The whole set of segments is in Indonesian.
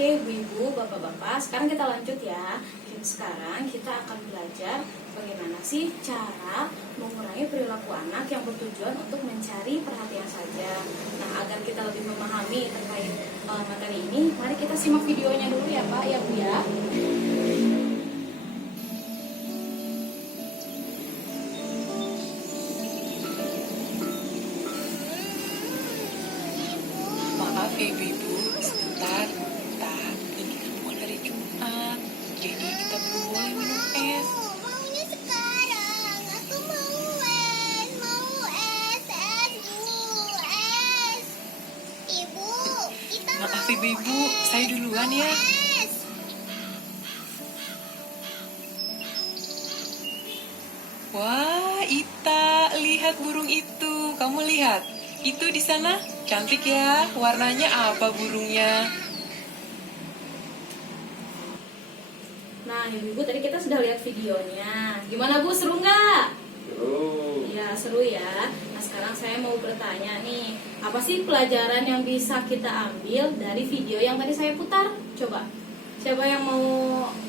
Oke, ibu-ibu, bapak-bapak, sekarang kita lanjut ya. Sekarang kita akan belajar bagaimana sih cara mengurangi perilaku anak yang bertujuan untuk mencari perhatian saja. Nah, agar kita lebih memahami terkait materi ini, mari kita simak videonya dulu ya Pak, ya Bu ya. Maaf ya ibu-ibu, sebentar. Ini kan bukan hari Jumat, jadi kita belum boleh minum es. Maunya sekarang. Aku mau es, es. Ibu, kita Maaf mau ibu-ibu, es. saya duluan ya. Es. Wah, Ita, lihat burung itu. Kamu lihat, itu di sana cantik ya. Warnanya apa burungnya? Nah, ibu-ibu tadi kita sudah lihat videonya. Gimana Bu, seru nggak? Seru. Ya, seru ya. Nah, sekarang saya mau bertanya nih, apa sih pelajaran yang bisa kita ambil dari video yang tadi saya putar? Coba, siapa yang mau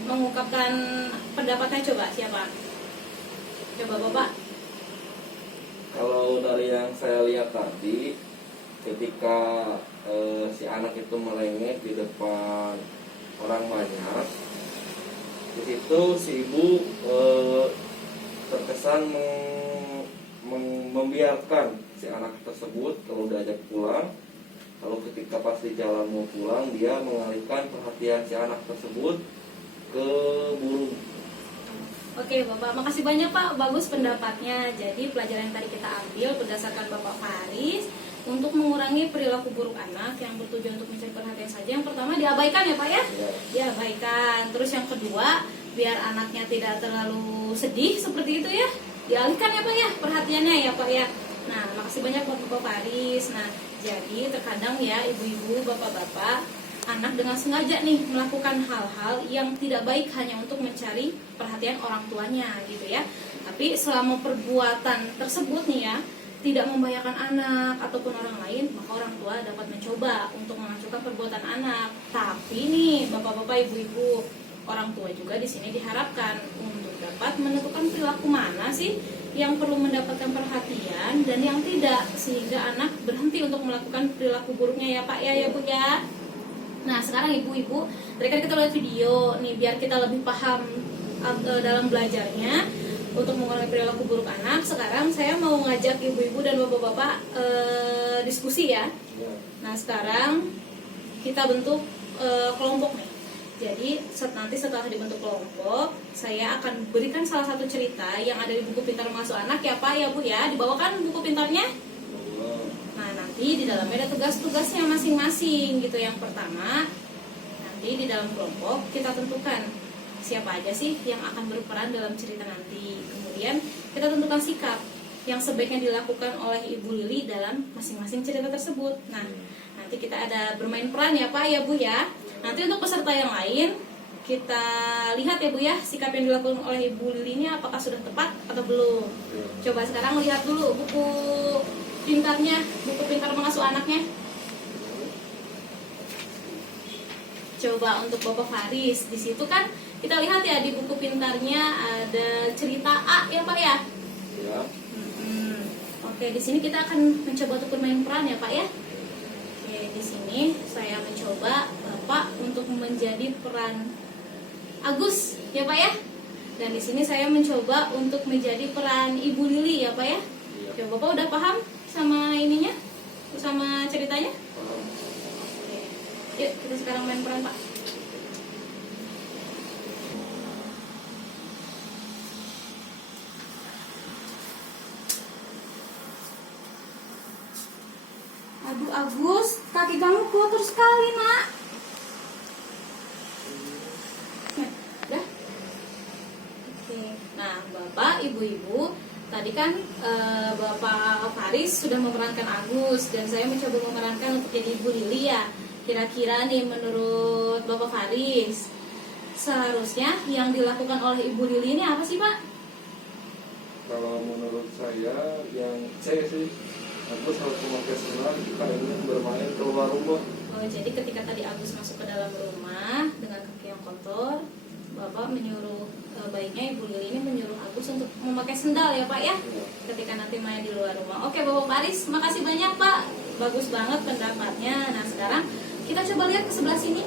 mengungkapkan pendapatnya? Coba, siapa? Coba Bapak. Kalau dari yang saya lihat tadi, ketika si anak itu melengek di depan orang banyak, di situ si ibu terkesan membiarkan si anak tersebut kalau diajak pulang. Lalu ketika pas di jalan mau pulang, dia mengalihkan perhatian si anak tersebut ke burung. Oke Bapak, makasih banyak Pak, bagus pendapatnya. Jadi pelajaran yang tadi kita ambil berdasarkan Bapak Faris untuk mengurangi perilaku buruk anak yang bertujuan untuk mencari perhatian saja. Yang pertama diabaikan ya Pak ya? Diabaikan. Terus yang kedua, biar anaknya tidak terlalu sedih seperti itu ya, dialihkan ya Pak ya perhatiannya ya Pak ya. Nah, makasih banyak buat Bapak Faris. Nah, jadi terkadang ya ibu-ibu, bapak-bapak, anak dengan sengaja nih melakukan hal-hal yang tidak baik hanya untuk mencari perhatian orang tuanya gitu ya. Tapi selama perbuatan tersebut nih ya tidak membahayakan anak ataupun orang lain, maka orang tua dapat mencoba untuk mengacuhkan perbuatan anak. Tapi nih bapak-bapak, ibu-ibu, orang tua juga di sini diharapkan untuk dapat menentukan perilaku mana sih yang perlu mendapatkan perhatian dan yang tidak, sehingga anak berhenti untuk melakukan perilaku buruknya ya Pak ya Bu ya. Nah, sekarang ibu-ibu, tadi kan kita lihat video nih biar kita lebih paham dalam belajarnya untuk mengurangi perilaku buruk anak. Sekarang saya mau ngajak ibu-ibu dan bapak-bapak diskusi ya. Nah, sekarang kita bentuk kelompok nih. Jadi nanti setelah dibentuk kelompok, saya akan berikan salah satu cerita yang ada di buku pintar mengasuh anak ya Pak ya Bu ya. Dibawakan buku pintarnya. Nah, nanti di dalamnya ada tugas-tugasnya masing-masing gitu. Yang pertama, nanti di dalam kelompok kita tentukan siapa aja sih yang akan berperan dalam cerita nanti. Kemudian kita tentukan sikap yang sebaiknya dilakukan oleh Ibu Lili dalam masing-masing cerita tersebut. Nah, nanti kita ada bermain peran ya Pak ya Bu ya. Nanti untuk peserta yang lain, kita lihat ya Bu ya, sikap yang dilakukan oleh Ibu Lili ini apakah sudah tepat atau belum. Coba sekarang lihat dulu buku pintarnya, buku pintar mengasuh anaknya. Coba untuk Bapak Faris, di situ kan kita lihat ya di buku pintarnya ada cerita A ya Pak ya. Ya. Oke, di sini kita akan mencoba untuk bermain peran ya Pak ya. Oke, di sini saya mencoba Bapak untuk menjadi peran Agus ya Pak ya. Dan di sini saya mencoba untuk menjadi peran Ibu Lili ya Pak ya. Coba Bapak udah paham sama ininya, sama ceritanya? Oke. Yuk kita sekarang main peran Pak. Aduh Agus, kaki kamu kotor sekali nak. Udah? Oke. Nah Bapak, Ibu-ibu, tadi kan Bapak Faris sudah memerankan Agus dan saya mencoba memerankan untuk jadi Ibu Lili ya. Kira-kira nih menurut Bapak Faris, seharusnya yang dilakukan oleh Ibu Lili ini apa sih Pak? Kalau menurut saya, yang saya sih, Agus harus memakai senang kita ingin bermain keluar rumah. Oh, jadi ketika tadi Agus masuk ke dalam rumah dengan kaki yang kotor, Bapak menyuruh baiknya Ibu Lili ini menyuruh Agus untuk memakai sendal ya Pak ya, ketika nanti main di luar rumah. Oke Bapak Faris, makasih banyak Pak, bagus banget pendapatnya. Nah sekarang kita coba lihat ke sebelah sini.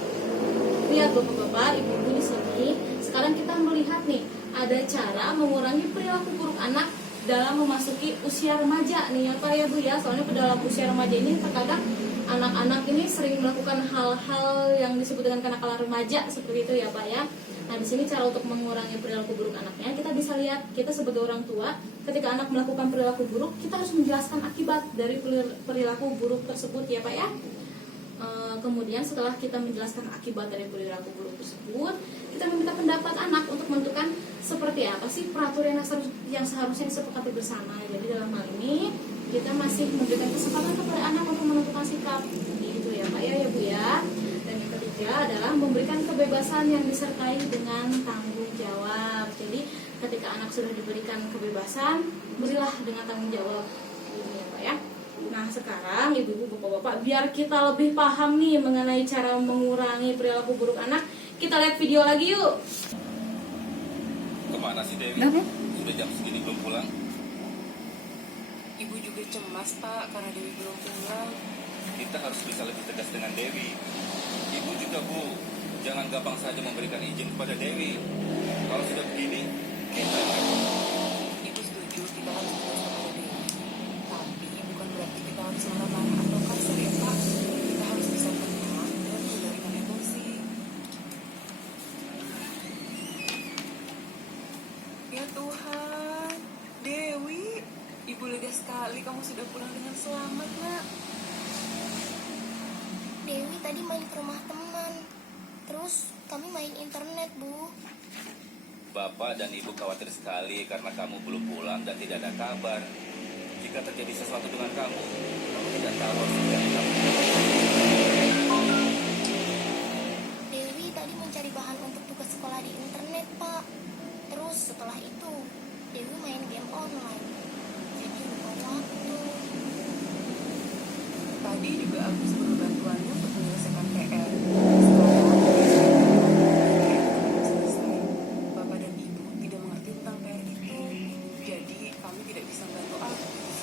Lihat Bapak-bapak, Ibu-ibu di sini. Sekarang kita melihat nih, ada cara mengurangi perilaku buruk anak dalam memasuki usia remaja nih ya Pak ya Bu ya. Soalnya dalam usia remaja ini terkadang anak-anak ini sering melakukan hal-hal yang disebut dengan kenakalan remaja seperti itu ya Pak ya. Nah di sini cara untuk mengurangi perilaku buruk anaknya, kita bisa lihat kita sebagai orang tua, ketika anak melakukan perilaku buruk, kita harus menjelaskan akibat dari perilaku buruk tersebut ya Pak ya. Kemudian setelah kita menjelaskan akibat dari perilaku buruk tersebut, kita meminta pendapat anak untuk menentukan seperti apa sih peraturan yang seharusnya disepakati bersama. Jadi dalam hal ini kita masih memberikan kesempatan kepada anak untuk menentukan sikap, gitu ya Pak ya Bu ya. Dan yang ketiga adalah memberikan kebebasan yang disertai dengan tanggung jawab. Jadi ketika anak sudah diberikan kebebasan, berilah dengan tanggung jawab, gitu ya Pak ya. Nah sekarang ibu-ibu bapak-bapak, biar kita lebih paham nih mengenai cara mengurangi perilaku buruk anak, kita lihat video lagi yuk. Kemana sih Dewi? Sudah jam segini belum pulang? Ibu juga cemas Pak karena Dewi belum pulang. Kita harus bisa lebih tegas dengan Dewi. Ibu juga Bu, jangan gampang saja memberikan izin kepada Dewi. Kalau sudah begini, kita Ibu setuju kita harus tegas kepada Dewi. Tapi bukan berarti kita harus marah-marah atau kasar ya Pak. Kita harus bisa tenang dan mengendalikan emosi. Ya Tuhan, Dewi, Ibu lega sekali kamu sudah pulang dengan selamat Nak. Dewi tadi main ke rumah teman. Terus kami main internet, Bu. Bapak dan Ibu khawatir sekali karena kamu belum pulang dan tidak ada kabar. Jika terjadi sesuatu dengan kamu tidak tahu harus mencari kamu. Dewi tadi mencari bahan untuk tugas sekolah di internet, Pak. Terus setelah itu, Dewi main game online. Jadi lupa waktu. Tadi juga Agus perlu bantuannya untuk menyelesaikan PR. Sekarang selesai. Bapak dan Ibu tidak mengerti tentang PR itu. Jadi kami tidak bisa membantu Agus.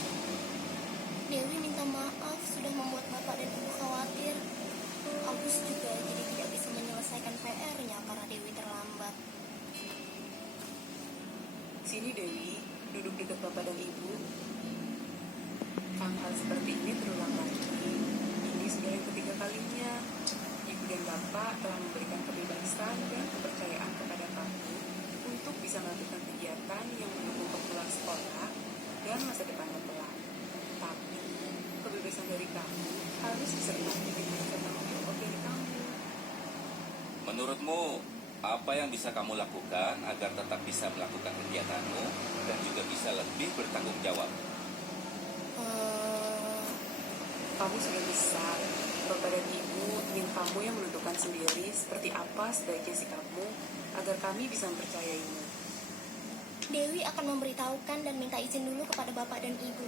Dewi minta maaf sudah membuat Bapak dan Ibu khawatir. Agus juga jadi tidak bisa menyelesaikan PR-nya karena Dewi terlambat. Sini Dewi, duduk dekat Bapak dan Ibu. Hal-hal seperti ini terulang lagi. Ini sudah yang ketiga kalinya. Ibu dan Bapak telah memberikan kebebasan dan kepercayaan kepada kamu untuk bisa melakukan kegiatan yang mendukung pulang sekolah dan masa depannya kelak. Tapi kebebasan dari kamu harus disertai dengan tanggung jawab dari kamu. Menurutmu, apa yang bisa kamu lakukan agar tetap bisa melakukan kegiatanmu dan juga bisa lebih bertanggung jawab? Kamu sudah besar. Bapak dan Ibu ingin kamu yang menentukan sendiri seperti apa sebaiknya sikapmu agar kami bisa mempercayaimu. Dewi akan memberitahukan dan minta izin dulu kepada Bapak dan Ibu.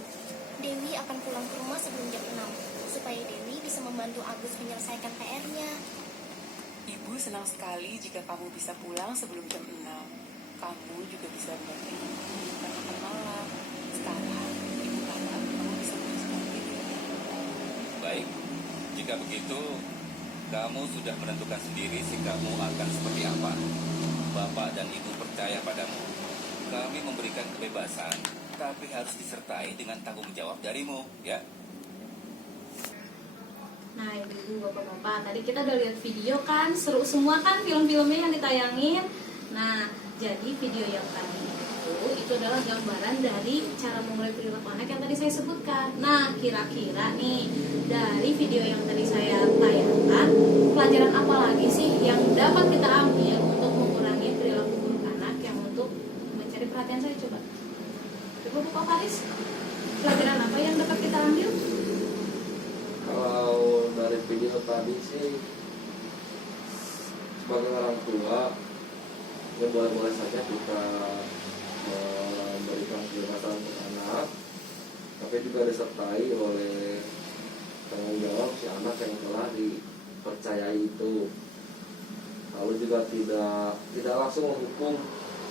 Dewi akan pulang ke rumah sebelum jam 6, supaya Dewi bisa membantu Agus menyelesaikan PR-nya. Ibu senang sekali jika kamu bisa pulang sebelum jam 6. Kamu juga bisa membantu Ibu menyiapkan makan malam. Sekarang, Ibu harap kamu bisa menyelesaikan diri. Baik, jika begitu, kamu sudah menentukan sendiri sikapmu akan seperti apa. Bapak dan Ibu percaya padamu. Kami memberikan kebebasan, tapi harus disertai dengan tanggung jawab darimu, ya. Nah ibu bapak-bapak, tadi kita udah lihat video kan, seru semua kan film-filmnya yang ditayangin. Nah jadi video yang tadi itu adalah gambaran dari cara memulai perilaku anak yang tadi saya sebutkan. Nah kira-kira nih dari video yang tadi saya tayangkan, pelajaran apa lagi sih yang dapat kita ambil untuk mengurangi perilaku buruk anak yang untuk mencari perhatian saya? Coba Bapak Faris, pelajaran apa yang dapat kita ambil? Kalau dari video tadi sih, sebagai orang tua ya boleh-boleh saja kita memberikan kebebasan untuk anak, tapi juga disertai oleh tanggung jawab si anak yang telah dipercayai itu. Lalu juga tidak langsung menghukum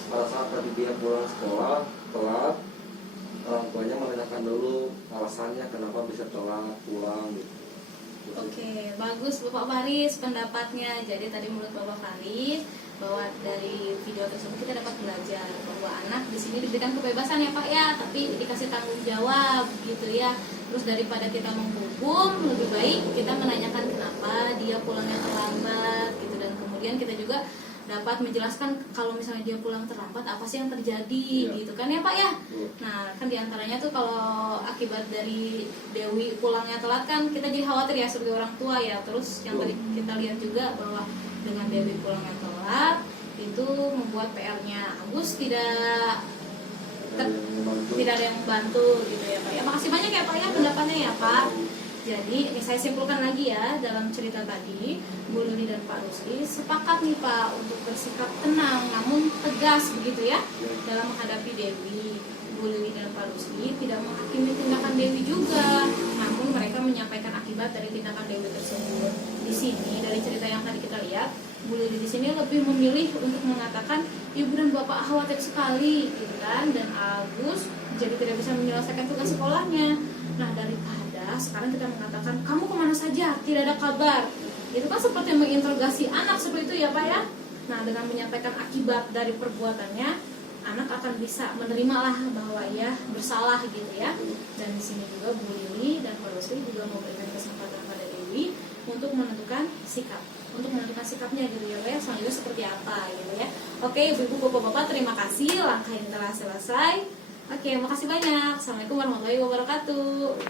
pada saat tadi dia pulang sekolah telat. Orang tuanya menanyakan dulu alasannya kenapa bisa telat pulang gitu. Oke, bagus Bapak Faris pendapatnya. Jadi tadi menurut Bapak Faris bahwa dari video tersebut kita dapat belajar bahwa anak di sini diberikan kebebasan ya Pak ya, tapi dikasih tanggung jawab gitu ya. Terus daripada kita menghukum, lebih baik kita menanyakan kenapa dia pulangnya terlambat gitu, dan kemudian kita juga dapat menjelaskan kalau misalnya dia pulang terlambat apa sih yang terjadi gitu kan ya Pak ya. Nah kan diantaranya tuh kalau akibat dari Dewi pulangnya telat kan kita jadi khawatir ya sebagai orang tua ya. Terus yang tadi kita lihat juga bahwa dengan Dewi pulangnya telat itu membuat PR-nya Agus tidak ada yang membantu gitu ya Pak ya. Makasih banyak ya Pak ya pendapatnya ya Pak. Jadi ini saya simpulkan lagi ya dalam cerita tadi, Bu Lili dan Pak Rusli sepakat nih Pak untuk bersikap tenang namun tegas begitu ya dalam menghadapi Dewi. Bu Lili dan Pak Rusli tidak menghakimi tindakan Dewi juga, namun mereka menyampaikan akibat dari tindakan Dewi tersebut. Di sini dari cerita yang tadi kita lihat, Bu Lili di sini lebih memilih untuk mengatakan ibu dan bapak khawatir sekali gitu kan, dan Agus jadi tidak bisa menyelesaikan tugas sekolahnya. Nah daripada sekarang kita mengatakan kamu kemana saja, tidak ada kabar, itu kan seperti menginterogasi anak seperti itu ya Pak ya. Nah dengan menyampaikan akibat dari perbuatannya, anak akan bisa menerima lah bahwa ia bersalah gitu ya. Dan di sini juga Bu Lili dan Pak Rusli juga memberikan kesempatan pada Dewi untuk menentukan sikapnya gitu ya Pak ya, selanjutnya seperti apa gitu ya. Oke ibu-ibu bapak-bapak, terima kasih, langkah ini telah selesai. Oke, makasih banyak. Assalamualaikum warahmatullahi wabarakatuh.